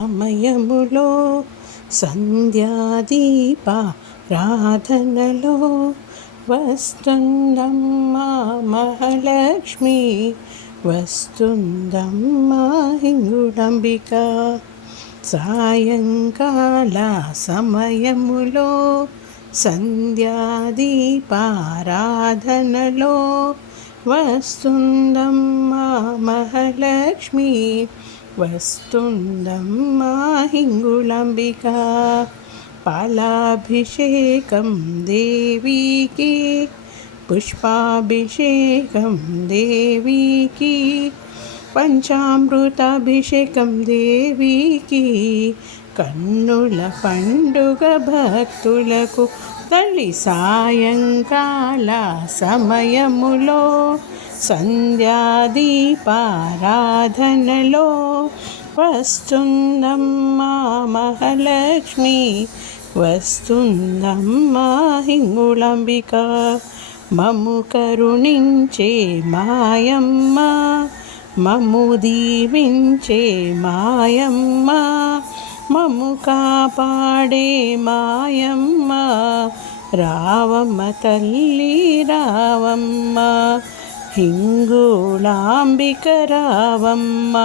సమయములో సంధ్యాదీపారాధనలో వస్తుందమ్మా మహాలక్ష్మి, వస్తుందమ్మా హింగుళంబిక. సాయంకాల సమయములో సంధ్యాదీపారాధనలో వస్తుందమ్మా మహాలక్ష్మి, వస్తుందమ్మా హింగుళంబిక. పాలాభిషేకం దేవికి, పుష్పాభిషేకం దేవికి, పంచామృతాభిషేకం దేవికి, కన్నుల పండుగ భక్తులకు తల్లి. సాయంకాల సమయములో సంధ్యాదీపారాధనలో వస్తుందమ్మా మహాలక్ష్మి, వస్తుందమ్మా హింగుళంబిక. మమ్ము కరుణించే మాయమ్మ, మమ్ము దీవించే మాయమ్మ, మమ్ము కాపాడే మాయమ్మ. రావమ్మ తల్లి రావమ్మ, హింగుళాంబిక రావమ్మ.